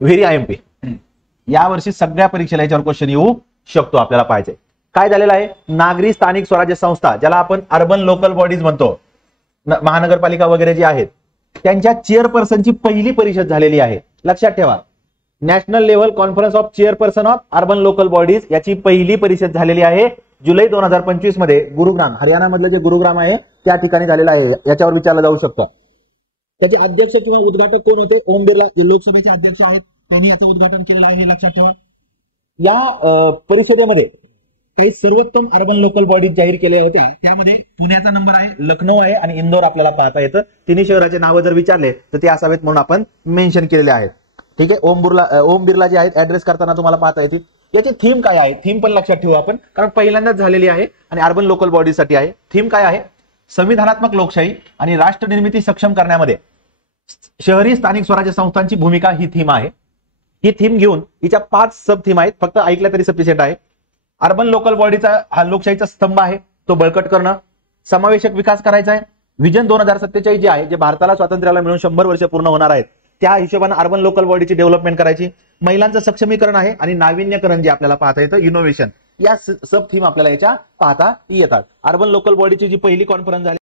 Very IMP. यावर्षी सगळ्या परीक्षेला याच्यावर क्वेश्चन येऊ शकतो. आपल्याला पाहिजे काय झालेलं आहे, नागरी स्थानिक स्वराज्य संस्था ज्याला आपण अर्बन लोकल बॉडीज म्हणतो, महानगरपालिका वगैरे जे आहेत, त्यांच्या चेअरपर्सनची पहिली परिषद झालेली आहे. लक्षात ठेवा, national level conference of chairperson of urban local bodies याची पहिली परिषद झालेली आहे जुलै 2025 मध्ये गुरुग्राम, हरियाणा मधलं जे गुरुग्राम आहे त्या ठिकाणी झालेलं आहे. याच्यावर विचारलं जाऊ शकतो. त्याचे अध्यक्ष किंवा उद्घाटक कोण होते? ओम बिर्ला, जे लोकसभेचे अध्यक्ष आहेत, त्यांनी याचं उद्घाटन केलेलं आहे. हे लक्षात ठेवा. या परिषदेमध्ये काही सर्वोत्तम अर्बन लोकल बॉडीज जाहीर केल्या होत्या. त्यामध्ये पुण्याचा नंबर आहे, लखनौ आहे आणि इंदोर आपल्याला पाहता येतं. तिन्ही शहराचे नावं जर विचारले तर ते असावेत म्हणून आपण मेन्शन केलेले आहेत. ठीक आहे. ओम बिर्ला जे आहेत ऍड्रेस करताना तुम्हाला पाहता येतील. याची थीम काय आहे? थीम पण लक्षात ठेवू आपण, कारण पहिल्यांदाच झालेली आहे आणि अर्बन लोकल बॉडीजसाठी आहे. थीम काय आहे? संविधानात्मक लोकशाही आणि राष्ट्र निर्मिती सक्षम करण्यामध्ये शहरी स्थानिक स्वराज्य संस्थांची भूमिका ही थीम आहे. ही थीम घेऊन हिच्या 5 सब थीम आहेत. फक्त ऐकल्या तरी सफिशियंट आहे. अर्बन लोकल बॉडीचा हा लोकशाहीचा स्तंभ आहे, तो बळकट करणं, समावेशक विकास करायचा आहे. व्हिजन 2047 जे आहे, जे भारताला स्वातंत्र्याला मिळून 100 वर्ष पूर्ण होणार आहेत, त्या हिशोबाने अर्बन लोकल बॉडीची डेव्हलपमेंट करायची. महिलांचं सक्षमीकरण आहे आणि नाविन्यकरण जे आपल्याला पाहता येतं, इनोव्हेशन. या सब थीम आपल्याला याच्या पाहता येतात. अर्बन लोकल बॉडीची जी पहिली कॉन्फरन्स झाली